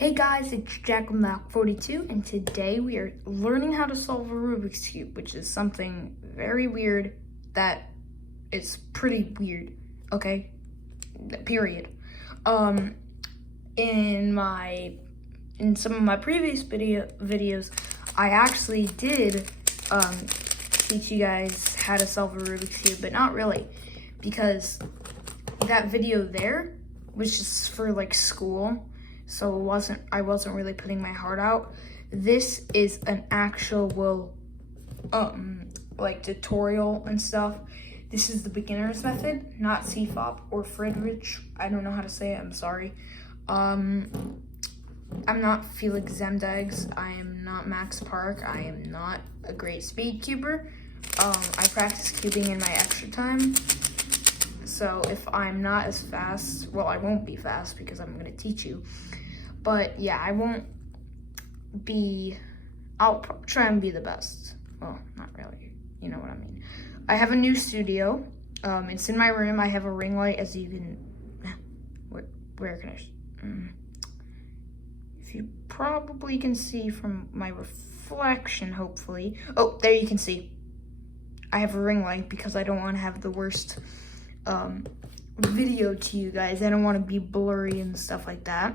Hey guys, it's JackMac42, and today we are learning how to solve a Rubik's Cube, which is something very weird that is pretty weird, okay? Period. In some of my previous videos, I actually did teach you guys how to solve a Rubik's Cube, but not really, because that video there was just for like school. So I wasn't really putting my heart out. This is an actual like tutorial and stuff. This is the beginner's method, not CFOP or Friedrich. I don't know how to say it, I'm sorry. I'm not Felix Zemdegs. I am not Max Park. I am not a great speed cuber. I practice cubing in my extra time. So if I'm not as fast, well, I won't be fast because I'm gonna teach you. But yeah, I'll try and be the best. Well, not really, you know what I mean. I have a new studio. It's in my room. I have a ring light, as you can, where can I, if you probably can see from my reflection, hopefully. Oh, there you can see. I have a ring light because I don't want to have the worst video to you guys. I don't want to be blurry and stuff like that.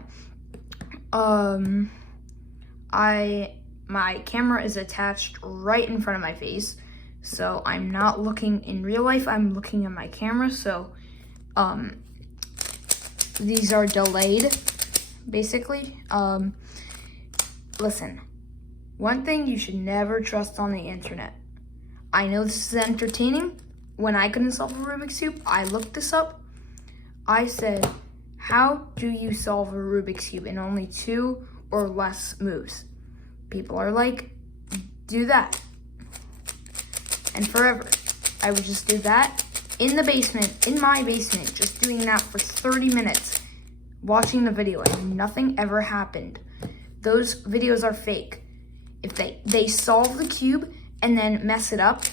My camera is attached right in front of my face, so I'm not looking in real life, I'm looking at my camera, so, these are delayed, basically. Listen, one thing you should never trust on the internet. I know this is entertaining. When I couldn't solve a Rubik's Cube, I looked this up. I said, how do you solve a Rubik's Cube in only 2 or less moves? People are like, do that. And forever. I would just do that in the basement, in my basement, just doing that for 30 minutes, watching the video, and nothing ever happened. Those videos are fake. If they solve the cube and then mess it up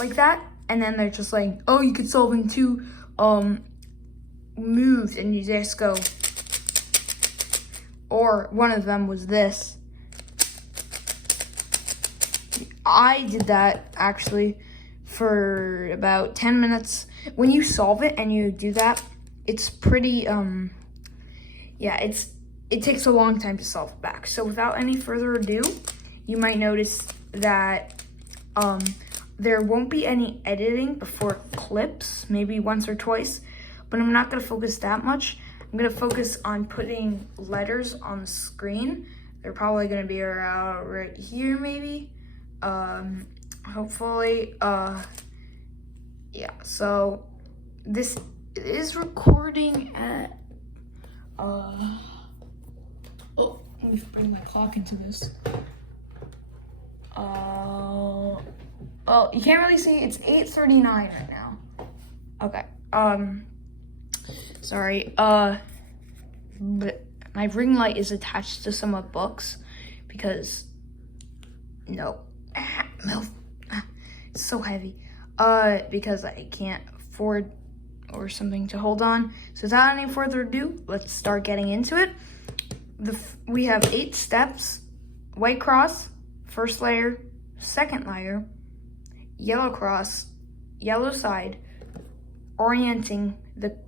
like that, and then they're just like, oh, you could solve in 2 moves, and you just go, or one of them was this. I did that actually for about 10 minutes. When you solve it and you do that, it's pretty, yeah, it takes a long time to solve it back. So without any further ado, you might notice that there won't be any editing before clips, maybe once or twice. But I'm not gonna focus that much. I'm gonna focus on putting letters on the screen. They're probably gonna be around right here, maybe. Hopefully, yeah. So this is recording at, oh, let me bring my clock into this. Oh, you can't really see, it's 8:39 right now. Okay, sorry, but my ring light is attached to some of books because, it's so heavy, because I can't afford or something to hold on. So without any further ado, let's start getting into it. We have 8 steps: white cross, first layer, second layer, yellow cross, yellow side, orienting the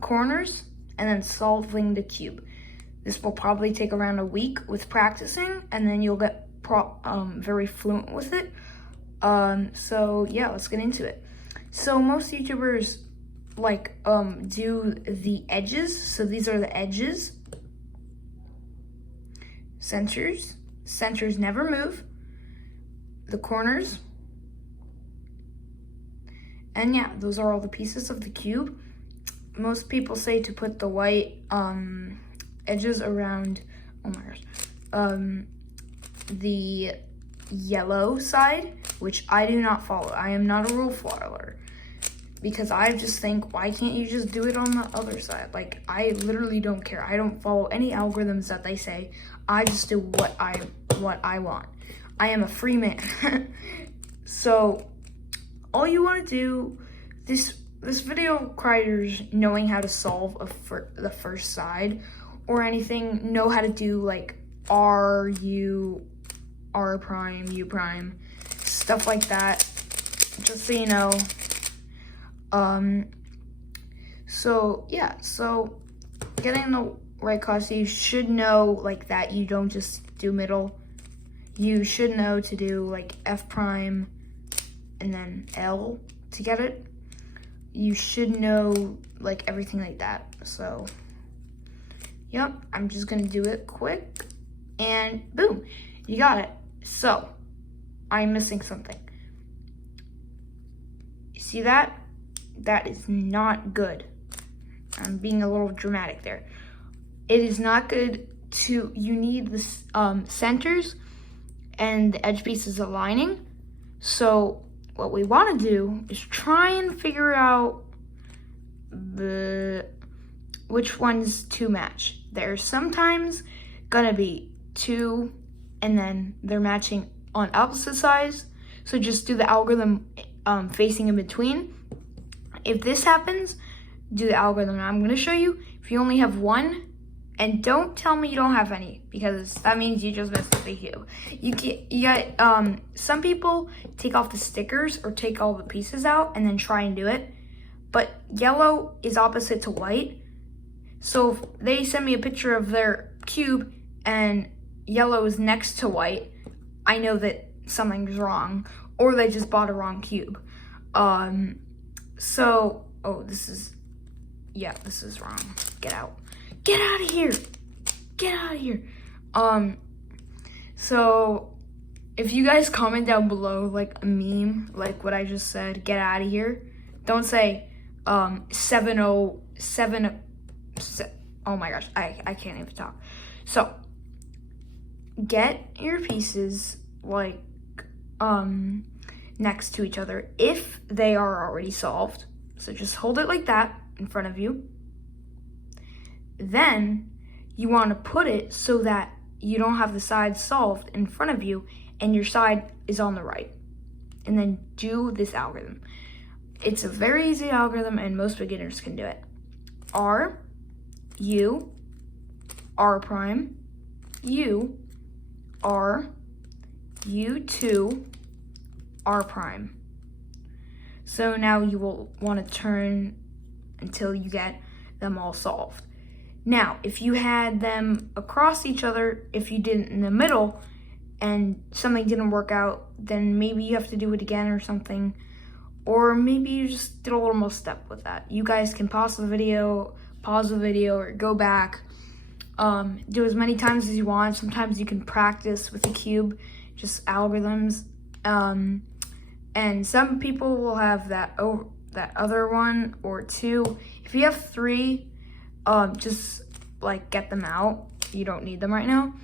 corners, and then solving the cube. This will probably take around a week with practicing, and then you'll get very fluent with it. So yeah, let's get into it. So most YouTubers like do the edges. So these are the edges. Centers never move. The corners. And yeah, those are all the pieces of the cube. Most people say to put the white edges around, oh my gosh, the yellow side, which I do not follow. I am not a rule follower because I just think, why can't you just do it on the other side? Like, I literally don't care. I don't follow any algorithms that they say. I just do what I want. I am a free man. So all you want to do, this video requires knowing how to solve the first side, or anything know how to do like R, U, R prime, U prime, stuff like that, just so you know. So yeah, so getting the right cost, you should know like that you don't just do middle. You should know to do like F prime and then L to get it. You should know like everything like that. So yep, I'm just gonna do it quick and boom, you got it. So I'm missing something. You see that? That is not good. I'm being a little dramatic there. It is not good to, you need the centers and the edge pieces aligning. So what we want to do is try and figure out which ones to match. There's sometimes gonna be two and then they're matching on opposite sides. So just do the algorithm facing in between. If this happens, do the algorithm I'm gonna show you. If you only have one, and don't tell me you don't have any, because that means you just messed up the cube. You got some people take off the stickers or take all the pieces out and then try and do it. But yellow is opposite to white. So if they send me a picture of their cube and yellow is next to white, I know that something's wrong, or they just bought a wrong cube. So, oh, this is wrong. Get out. Get out of here. Get out of here. So if you guys comment down below like a meme, like what I just said, get out of here. Don't say 707. Oh my gosh, I can't even talk. So get your pieces like next to each other if they are already solved. So just hold it like that in front of you. Then you want to put it so that you don't have the side solved in front of you and your side is on the right. And then do this algorithm. It's a very easy algorithm and most beginners can do it. R, U, R prime, U, R, U2, R prime. So now you will want to turn until you get them all solved. Now, if you had them across each other, if you did it in the middle and something didn't work out, then maybe you have to do it again or something. Or maybe you just did a little more step with that. You guys can pause the video, or go back. Do as many times as you want. Sometimes you can practice with the cube, just algorithms. And some people will have that other one or two. If you have three, just like get them out. You don't need them right now.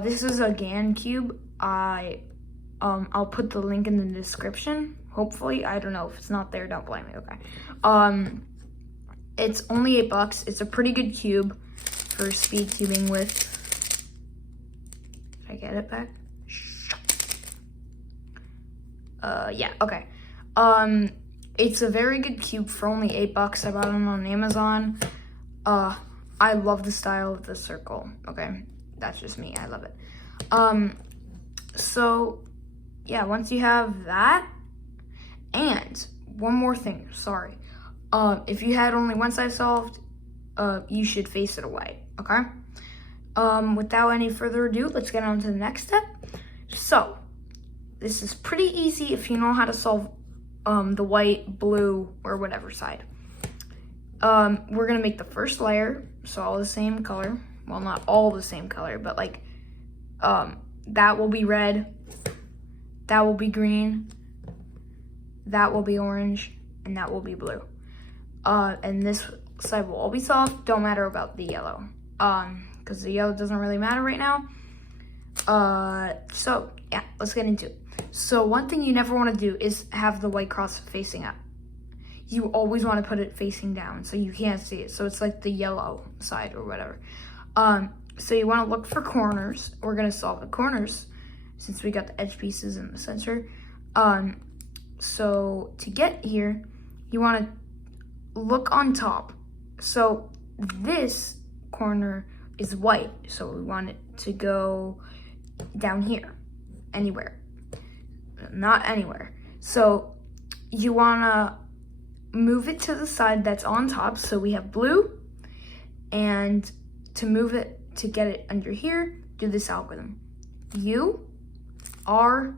This is a GAN cube. I'll put the link in the description. Hopefully, I don't know if it's not there. Don't blame me. Okay. It's only $8. It's a pretty good cube for speed cubing with. Did I get it back? Yeah. Okay. It's a very good cube for only $8. I bought them on Amazon. I love the style of the circle. Okay, that's just me. I love it. So yeah, once you have that, and one more thing, sorry. If you had only one side solved, you should face it away, okay? Without any further ado, let's get on to the next step. So, this is pretty easy if you know how to solve the white, blue, or whatever side. We're gonna make the first layer, so all the same color. Well, not all the same color, but like, that will be red, that will be green, that will be orange, and that will be blue. And this side will all be solved. Don't matter about the yellow, because the yellow doesn't really matter right now. So yeah, let's get into it. So one thing you never want to do is have the white cross facing up. You always want to put it facing down so you can't see it. So it's like the yellow side or whatever. So you want to look for corners. We're going to solve the corners since we got the edge pieces in the center. So to get here, you want to look on top. So this corner is white. So we want it to go down here, anywhere, not anywhere. So you wanna move it to the side that's on top. So we have blue, and to move it, to get it under here, do this algorithm. U, R,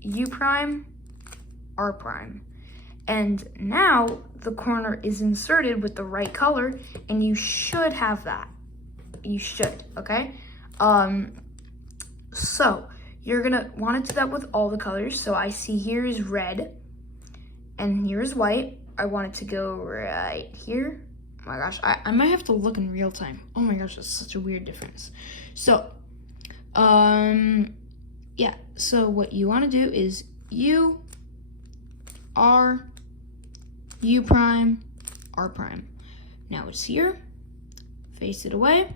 U prime, R prime. And now the corner is inserted with the right color, and you should have that. You should, okay? So you're gonna want to do that with all the colors. So I see here is red, and here is white. I want it to go right here. Oh my gosh, I might have to look in real time. Oh my gosh, that's such a weird difference. So, yeah, so what you want to do is U, R, U prime, R prime. Now it's here, face it away.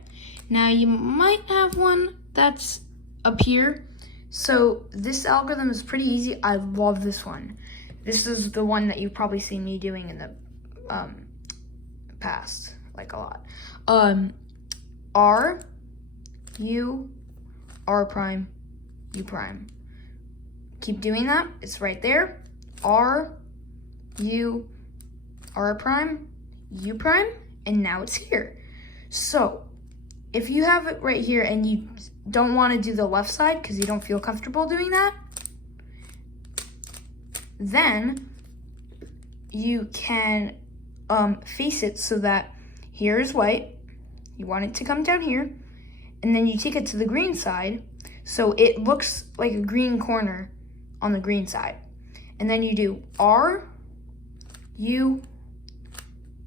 Now you might have one that's up here. So this algorithm is pretty easy. I love this one. This is the one that you've probably seen me doing in the past, like a lot. R, U, R prime, U prime. Keep doing that, it's right there. R, U, R prime, U prime, and now it's here. So if you have it right here and you don't want to do the left side because you don't feel comfortable doing that, then you can face it so that here is white, you want it to come down here, and then you take it to the green side so it looks like a green corner on the green side. And then you do R, U,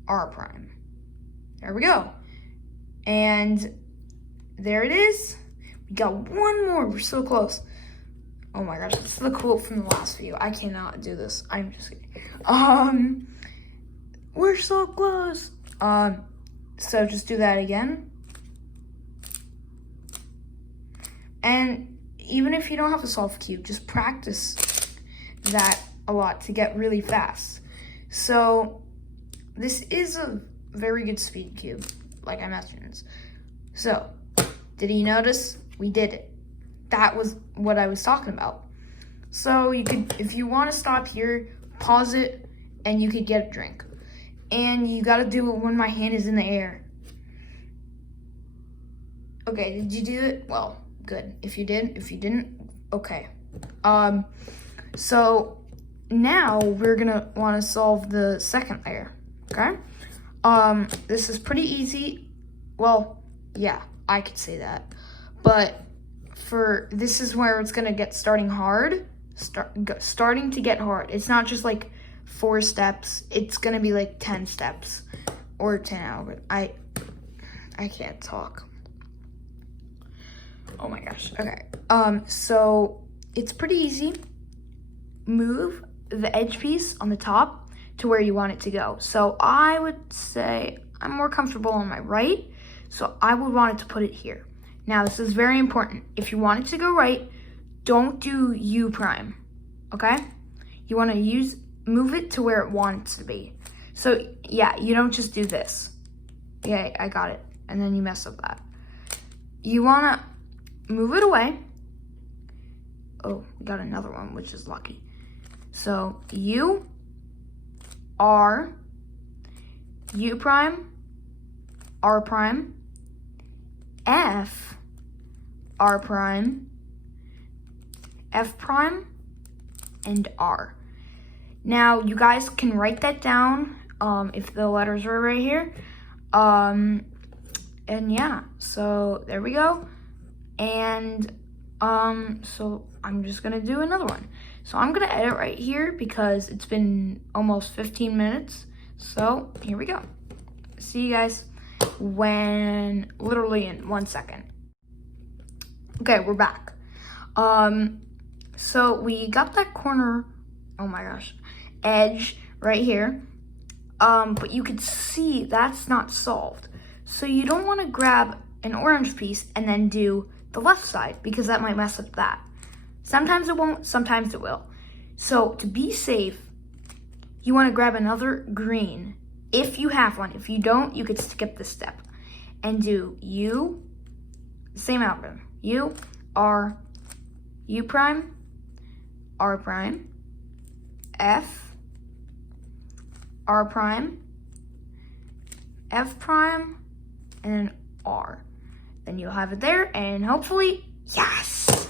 R prime. There we go. And there it is. We got one more, we're so close. Oh my gosh, that's the quote from the last video. I cannot do this, I'm just kidding. We're so close. So just do that again. And even if you don't have to solve a cube, just practice that a lot to get really fast. So this is a very good speed cube, like I mentioned. So, did you notice? We did it. That was what I was talking about. So you could, if you want to stop here, pause it, and you could get a drink. And you gotta do it when my hand is in the air. Okay, did you do it? Well, good. If you did, if you didn't, okay. So now we're gonna wanna solve the second layer, okay? This is pretty easy. Well, yeah, I could say that. But this is where it's gonna get starting to get hard. It's not just like 4 steps, it's gonna be like 10 steps or 10 hours. I can't talk. Oh my gosh, okay. So it's pretty easy. Move the edge piece on the top to where you want it to go. So I would say I'm more comfortable on my right, so I would want it to put it here. Now this is very important. If you want it to go right, don't do U prime, okay? You wanna move it to where it wants to be. So yeah, you don't just do this. Yeah, I got it. And then you mess up that. You wanna move it away. Oh, we got another one, which is lucky. So U, R, U prime, R prime, F, R prime, F prime, and R. Now, you guys can write that down if the letters are right here. And yeah, so there we go. And so I'm just gonna do another one. So I'm gonna edit right here because it's been almost 15 minutes. So here we go. See you guys literally in 1 second. Okay, we're back. So we got that corner, oh my gosh, edge right here. But you could see that's not solved. So you don't wanna grab an orange piece and then do the left side because that might mess up that. Sometimes it won't, sometimes it will. So to be safe, you wanna grab another green if you have one. If you don't, you could skip this step. and do U, same algorithm, U, R, U prime, R prime, F, R prime, F prime, and then R. Then you'll have it there, and hopefully, yes!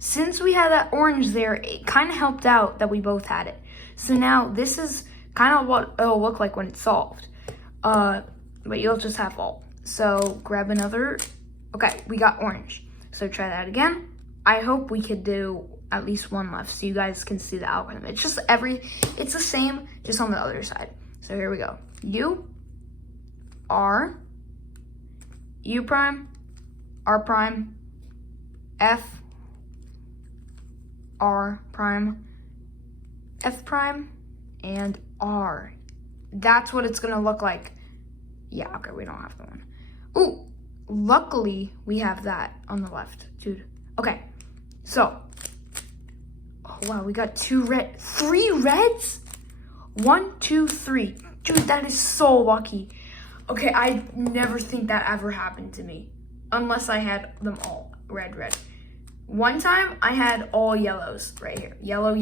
Since we had that orange there, it kind of helped out that we both had it. So now this is kind of what it'll look like when it's solved. But you'll just have all. So grab another. Okay, we got orange. So try that again. I hope we could do at least one left so you guys can see the algorithm. It's just it's the same, just on the other side. So here we go. U, R, U prime, R prime, F, R prime, F prime, and R. That's what it's gonna look like. Yeah, okay, we don't have the one. Ooh, luckily we have that on the left, dude. Okay, so, oh wow, we got 3 reds? 1, 2, 3. Dude, that is so lucky. Okay, I never think that ever happened to me, unless I had them all red. One time I had all yellows right here, yellow,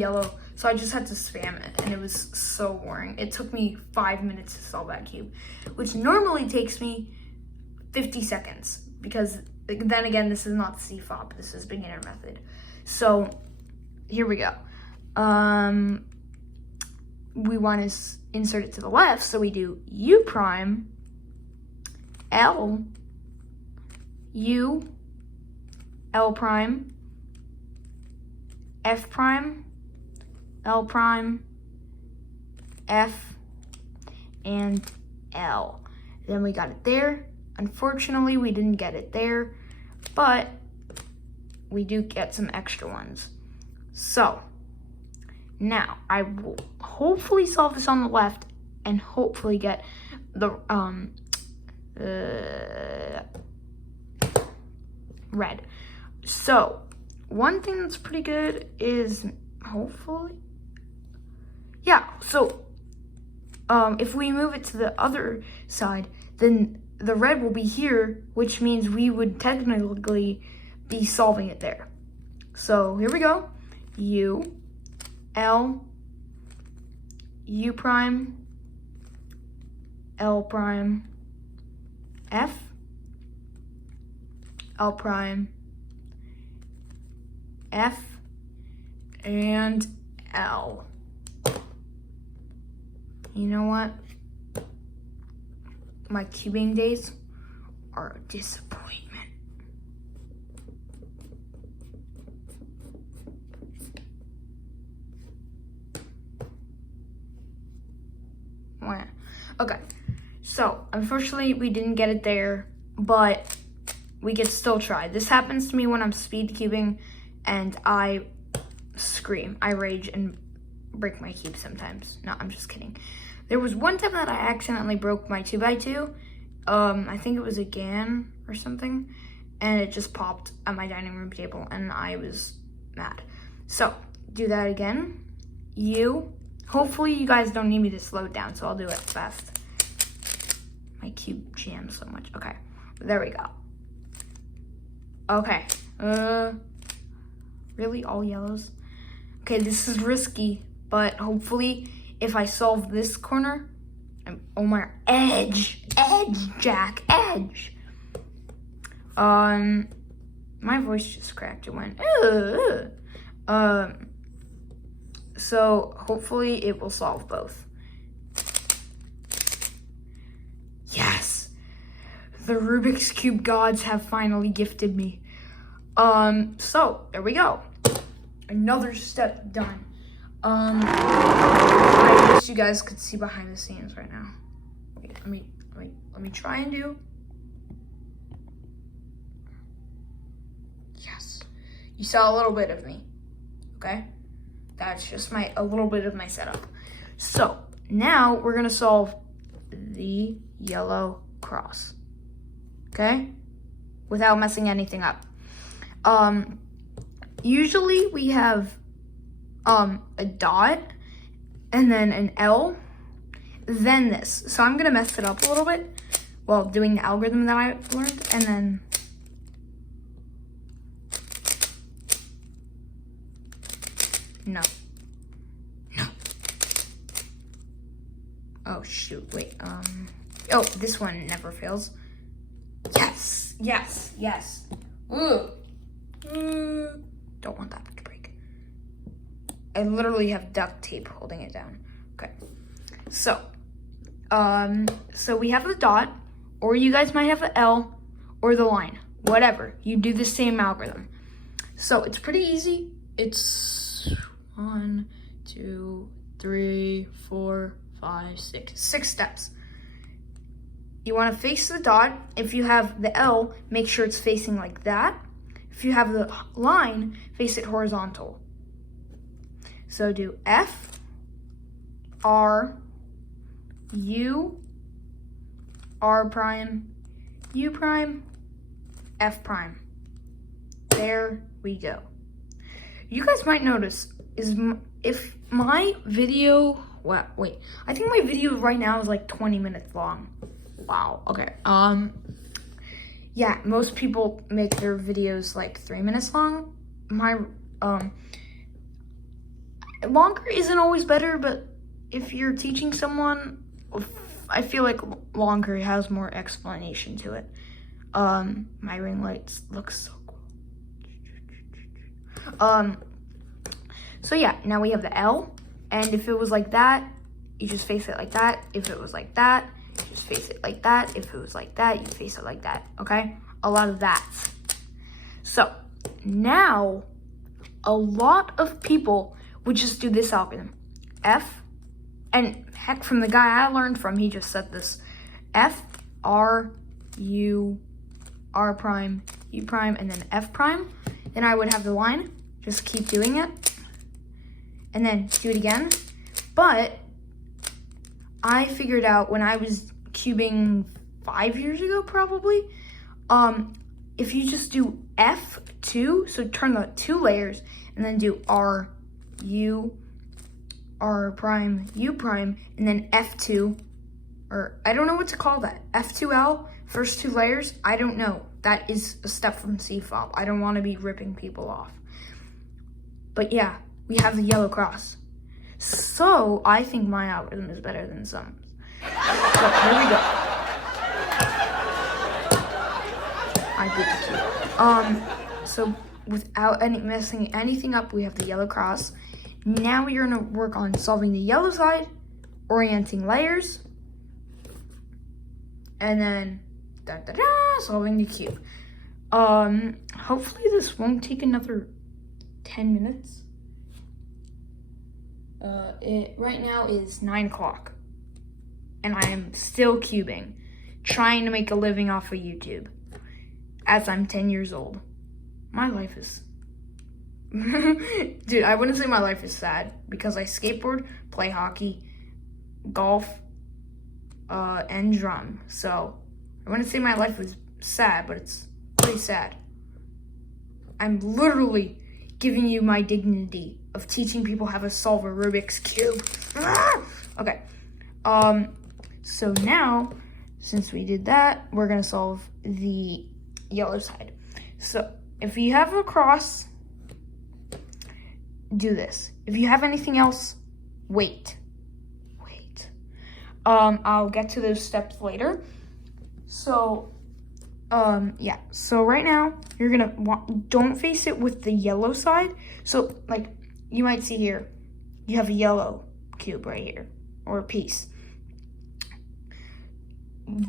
so I just had to spam it, and it was so boring. It took me 5 minutes to solve that cube, which normally takes me 50 seconds, because then again, this is not CFOP, this is beginner method. So here we go. We want to insert it to the left, so we do U prime, L, U, L prime, F prime, L prime, F, and L. Then we got it there. Unfortunately, we didn't get it there, but we do get some extra ones. So now I will hopefully solve this on the left and hopefully get the red. So one thing that's pretty good is hopefully, yeah, so if we move it to the other side, then the red will be here, which means we would technically be solving it there. So here we go. U, L, U prime, L prime, F, L prime, F, and L. You know what? My cubing days are a disappointment. Okay, so unfortunately we didn't get it there, but we could still try. This happens to me when I'm speed cubing and I scream, I rage and break my cube sometimes. No, I'm just kidding. There was one time that I accidentally broke my 2x2. I think it was a GAN or something, and it just popped at my dining room table and I was mad. So do that again. Hopefully you guys don't need me to slow it down, so I'll do it fast. My cube jams so much. Okay, there we go. Okay, really all yellows? Okay, this is risky, but hopefully if I solve this corner, oh my, edge, Jack, edge. My voice just cracked, it went, so hopefully it will solve both. Yes, the Rubik's Cube gods have finally gifted me. So there we go. Another step done. I wish you guys could see behind the scenes right now. Wait, let me try and do. Yes, you saw a little bit of me. Okay, that's just a little bit of my setup. So now we're gonna solve the yellow cross. Okay, without messing anything up. Usually we have a dot and then an L, then this. So I'm gonna mess it up a little bit, well, doing the algorithm that I learned, and then no. Oh shoot, wait, oh, this one never fails. Yes. Ooh. Don't want that to break. I literally have duct tape holding it down. Okay. So we have the dot, or you guys might have the L, or the line. Whatever. You do the same algorithm. So it's pretty easy. It's 1, 2, 3, 4, 5, 6. 6 steps. You want to face the dot. If you have the L, make sure it's facing like that. If you have the line, face it horizontal. So do F, R, U, R prime, U prime, F prime. There we go. You guys might notice if my video, wait, I think my video right now is like 20 minutes long. Wow, okay. Yeah, most people make their videos like 3 minutes long. My, longer isn't always better, but if you're teaching someone, I feel like longer has more explanation to it. My ring lights look so cool. So yeah, now we have the L, and if it was like that, you just face it like that. If it was like that, you just face it like that. If it was like that, you face it like that, okay? A lot of that. So now, a lot of people would just do this algorithm. F, and heck, from the guy I learned from, he just said this. F, R, U, R prime, U prime, and then F prime. Then I would have the line, just keep doing it, and then do it again. But I figured out when I was cubing 5 years ago, probably, if you just do F2, so turn the 2 layers, and then do R, U, R prime, U prime, and then F2, or I don't know what to call that. F2L, first 2 layers, I don't know. That is a step from C-fob. I don't want to be ripping people off. But yeah, we have the yellow cross. So I think my algorithm is better than some. So here we go. I did the cube. So without messing anything up, we have the yellow cross. Now we're gonna work on solving the yellow side, orienting layers, and then solving the cube. Hopefully this won't take another 10 minutes. It right now is 9 o'clock, and I am still cubing, trying to make a living off of YouTube, as I'm 10 years old. My life is, dude, I wouldn't say my life is sad, because I skateboard, play hockey, golf, and drum, so I wouldn't say my life is sad, but it's pretty sad. I'm literally giving you my dignity of teaching people how to solve a Rubik's Cube. Okay, so now, since we did that, we're gonna solve the yellow side. So, if you have a cross, do this. If you have anything else, wait. I'll get to those steps later. So, yeah. So right now, you're gonna don't face it with the yellow side. So, like, you might see here, you have a yellow cube right here, or a piece.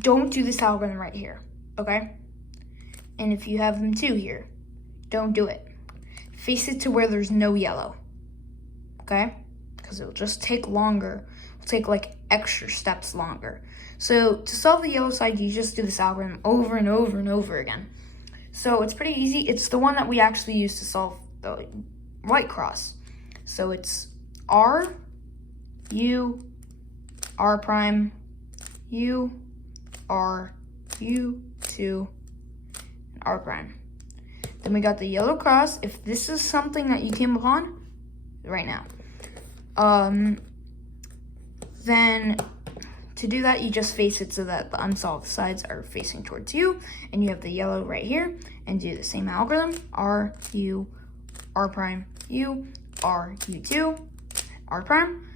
Don't do this algorithm right here, okay? And if you have them too here, don't do it. Face it to where there's no yellow, okay? Because it'll just take longer. It'll take like extra steps longer. So to solve the yellow side, you just do this algorithm over and over and over again. So it's pretty easy. It's the one that we actually use to solve the white cross. So it's R, U, R prime, U, R, U, 2, and R prime. Then we got the yellow cross. If this is something that you came upon right now, then to do that, you just face it so that the unsolved sides are facing towards you, and you have the yellow right here, and do the same algorithm, R, U, R prime, U, R, U2, R prime,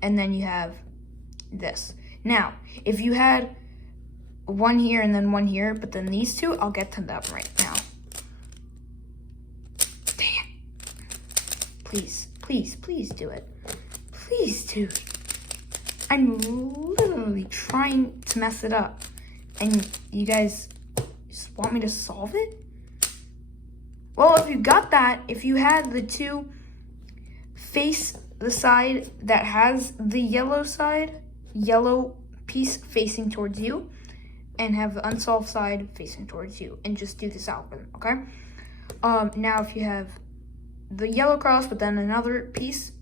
and then you have this. Now, if you had one here and then one here, but then these two, I'll get to them right now. Dang it. Please, please, please do it. Please, dude. I'm literally trying to mess it up, and you guys just want me to solve it? Well, if you got that, if you had the two face the side that has the yellow piece facing towards you, and have the unsolved side facing towards you, and just do this algorithm, okay? Now if you have the yellow cross, but then another piece,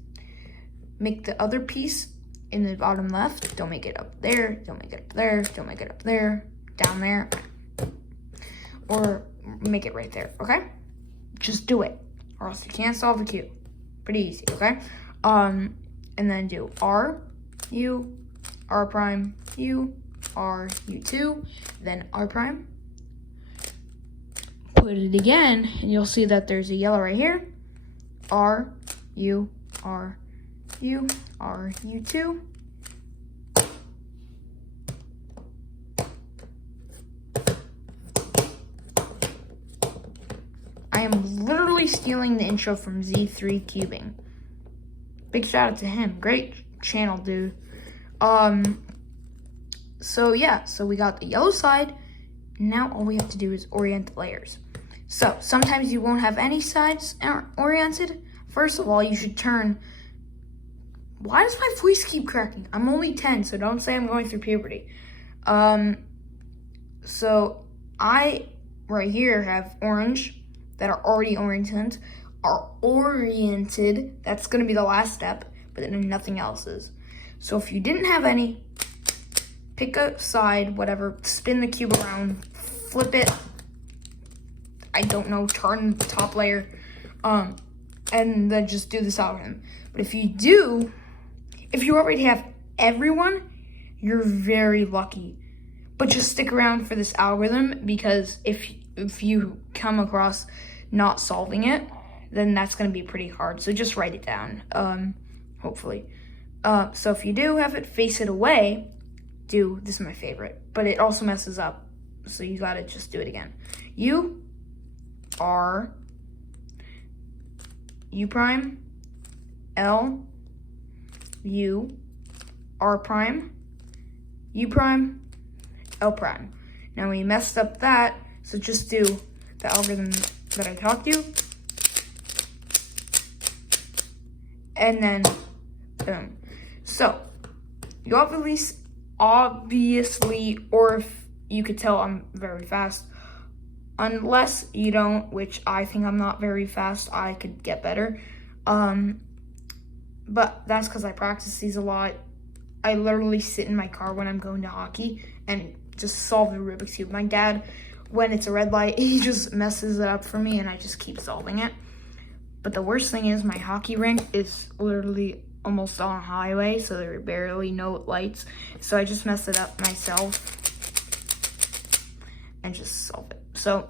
make the other piece in the bottom left. Don't make it up there, don't make it up there, don't make it up there, down there, or make it right there, okay? Just do it, or else you can't solve the cube. Pretty easy, okay? And then do R, U, R prime, U, R, U2, then R prime. Put it again, and you'll see that there's a yellow right here. R, U, R, U, R, U2. I am literally stealing the intro from Z3 Cubing. Big shout out to him. Great channel, dude. So yeah, so we got the yellow side. Now all we have to do is orient the layers. So sometimes you won't have any sides oriented. First of all, you should turn. Why does my voice keep cracking? I'm only 10, so don't say I'm going through puberty. So I right here have orange that are already oriented. That's gonna be the last step, but then nothing else is. So if you didn't have any, pick a side, whatever, spin the cube around, flip it, I don't know, turn the top layer, and then just do this algorithm. But if you already have everyone, you're very lucky. But just stick around for this algorithm, because if you come across not solving it, then that's going to be pretty hard. So just write it down, hopefully. So if you do have it, face it away. This is my favorite, but it also messes up. So you got to just do it again. U, R, U prime, L, U, R prime, U prime, L prime. Now we messed up that, so just do the algorithm that I taught you. And then, boom. So, you obviously, or if you could tell I'm very fast, unless you don't, which I think I'm not very fast, I could get better. But that's because I practice these a lot. I literally sit in my car when I'm going to hockey and just solve the Rubik's Cube. My dad, when it's a red light, he just messes it up for me and I just keep solving it. But the worst thing is my hockey rink is literally almost on a highway, so there are barely no lights. So I just mess it up myself and just solve it. So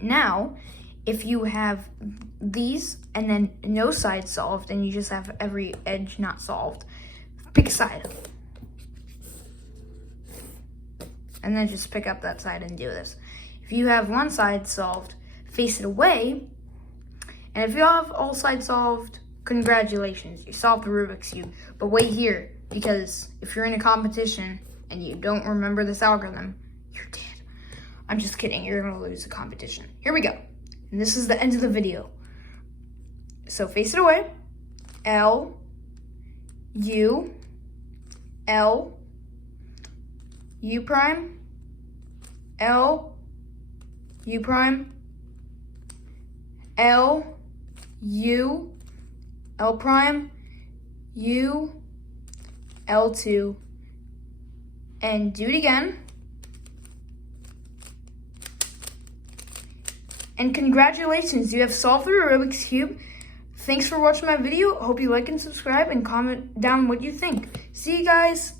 now, if you have these and then no side solved and you just have every edge not solved, pick a side. And then just pick up that side and do this. If you have one side solved, face it away. And if you have all sides solved, congratulations, you solved the Rubik's Cube. But wait here, because if you're in a competition and you don't remember this algorithm, you're dead. I'm just kidding, you're gonna lose the competition. Here we go. And this is the end of the video. So face it away. L, U, L, U prime, L, U prime, L, U, L prime, U, L2, and do it again. And congratulations, you have solved the Rubik's Cube. Thanks for watching my video. Hope you like and subscribe and comment down what you think. See you guys.